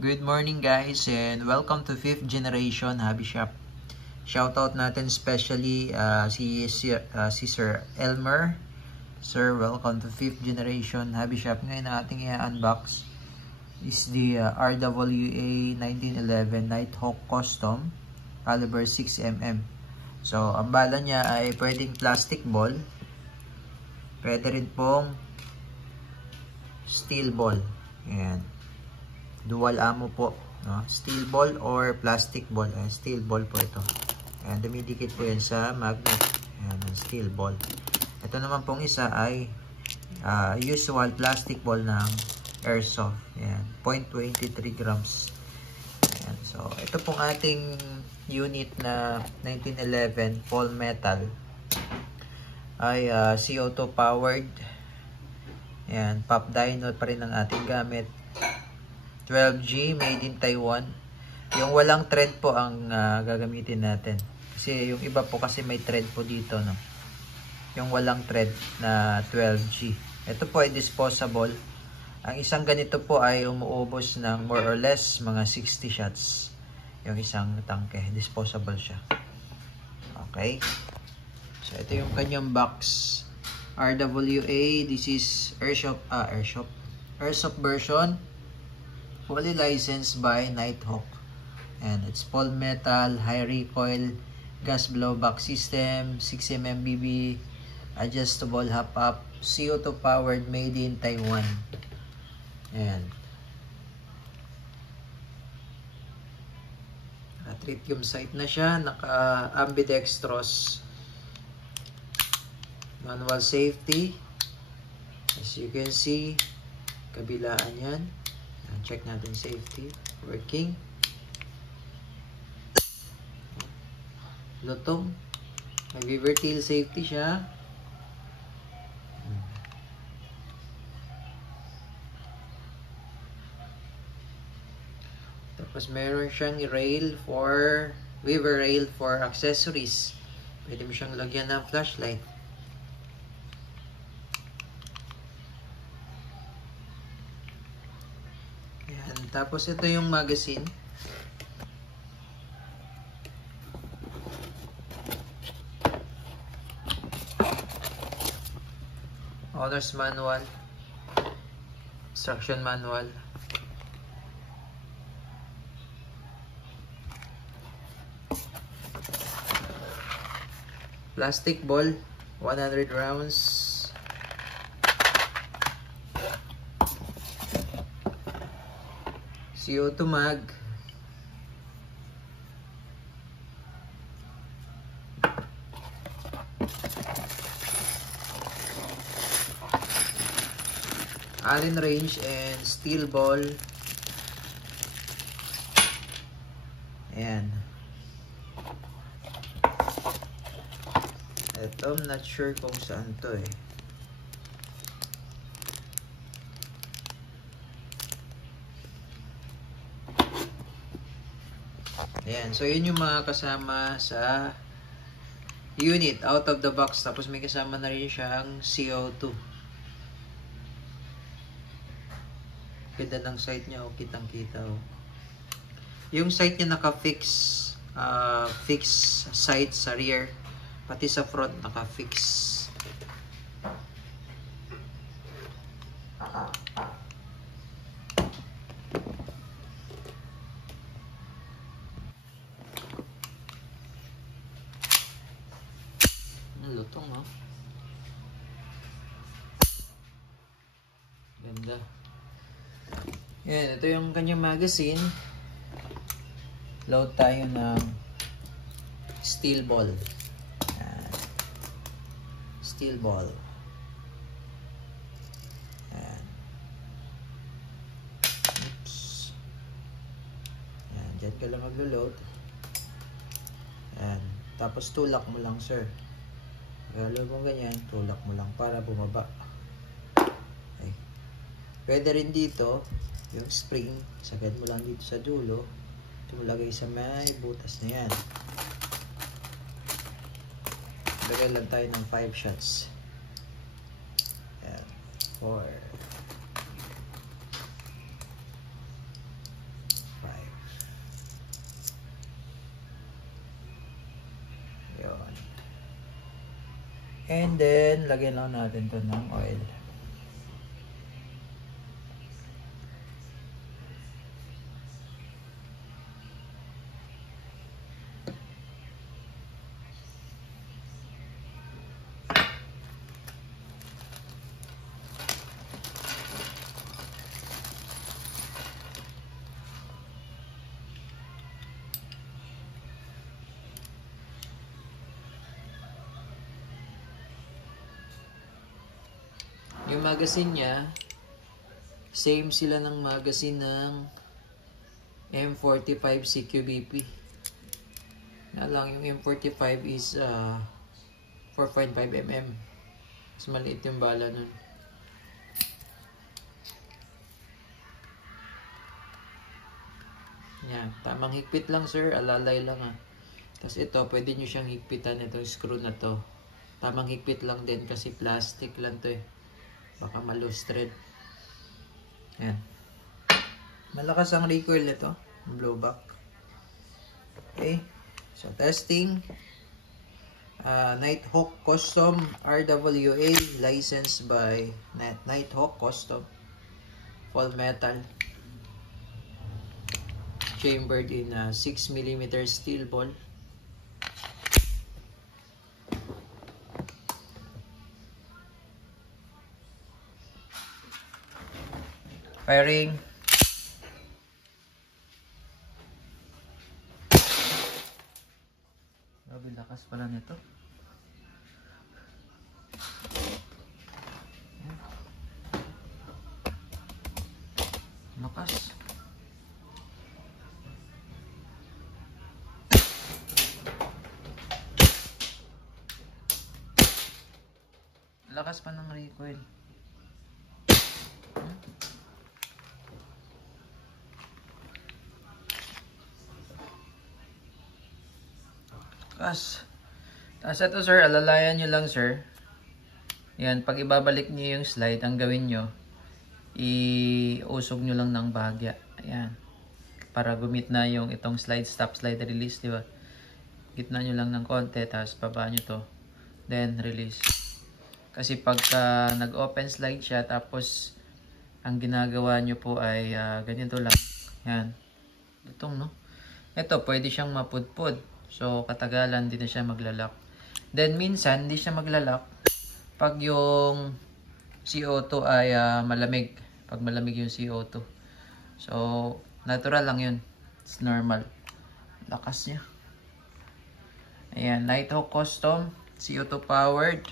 Good morning guys and welcome to 5th generation hobby shop. Shoutout natin especially si Sir Elmer. Sir, welcome to 5th generation hobby shop. Ngayon ang ating i-unbox is the RWA 1911 Nighthawk Custom caliber 6mm. So, ang bala niya ay pwedeng plastic ball. Pwede rin pong steel ball. Ayan. Dual ammo po, no? Steel ball or plastic ball. Steel ball po ito. Ayan, dumidikit po yan sa magnet. Ayan, steel ball. Ito naman pong isa ay usual plastic ball ng airsoft. Ayan, 0.23 grams. Ayan, so ito pong ating unit na 1911 Fall Metal ay CO2 powered. Ayan, pop dynode pa rin ang ating gamit. 12G made in Taiwan. Yung walang thread po ang gagamitin natin. Kasi yung iba po kasi may thread po dito, no. Yung walang thread na 12G. Ito po ay disposable. Ang isang ganito po ay umuubos ng more or less mga 60 shots. Yung isang tangke, disposable siya. Okay. So ito yung kanyang box. RWA, this is Airsoft version. Fully licensed by Nighthawk, and it's Fall Metal, high recoil, gas blowback system, 6mm BB, adjustable hop-up, CO2 powered, made in Taiwan. And tritium sight na siya, naka ambidextrous, manual safety. As you can see, kabilaan yan. Check natin safety, working. Lutong. May beaver tail safety siya. Tapos meron siyang rail for, beaver rail for accessories. Pwede mo siyang lagyan ng flashlight. Tapos ito yung magazine. Owner's manual. Instruction manual. Plastic ball, 100 rounds. CO2 mag. Allen wrench and steel ball. Ayan. Ito, I'm not sure kung saan to eh. Ayan, so yun yung mga kasama sa unit out of the box. Tapos may kasama na rin siyang CO2. Ganda ng sight niya, oh, kitang kita. Oh. Yung sight niya naka-fix, fix sight sa rear, pati sa front naka-fix. Lutong, oh. Ganda. Yan, ito yung kanyang magazine. Load tayo ng steel ball. Yan. Steel ball. Yan. Oops. Yan, dyan ka lang maglo-load. Yan. Tapos tulak mo lang, sir. Galaw mo ganyan, tulak mo lang para bumaba. Okay. Pwede rin dito, yung spring, sagad mo lang dito sa dulo. Ito mo lagay sa may butas na yan. Lagay lang tayo ng 5 shots. Ayan. 4. And then, lagyan lang natin to ng oil. Yung magazine niya, same sila ng magazine ng M45 CQBP. Na lang yung M45 is 4.5 mm. Mas maliit yung bala nun. Yan, tamang higpit lang sir, alalay lang ah. Tapos ito, pwede nyo siyang higpitan itong screw na to. Tamang higpit lang din kasi plastic lang to eh. Baka ma-loose thread. Yan. Malakas ang recoil nito. Blowback. Okay. So, testing. Nighthawk Custom RWA. Licensed by Nighthawk Custom. Full metal. Chambered in 6mm steel ball. Firing. Grabe lakas pala nito. Lakas. Lakas pa ng recoil. Tapos ito sir, alalayan nyo lang sir. Yan, pag ibabalik nyo yung slide, ang gawin nyo, iusog nyo lang ng bahagya. Ayan. Para gumit na yung itong slide, stop, slide, release, di ba? Gitna nyo lang ng konti, tapos baba nyo to. Then, release. Kasi pagka nag-open slide siya, tapos ang ginagawa nyo po ay ganito lang. Yan. Itong, no? Ito, pwede siyang mapudpud. So, katagalan, hindi na siya maglalak. Then, minsan, hindi siya maglalak pag yung CO2 ay malamig. Pag malamig yung CO2. So, natural lang yun. It's normal. Lakas niya. Ayan, Nighthawk Custom. CO2 powered.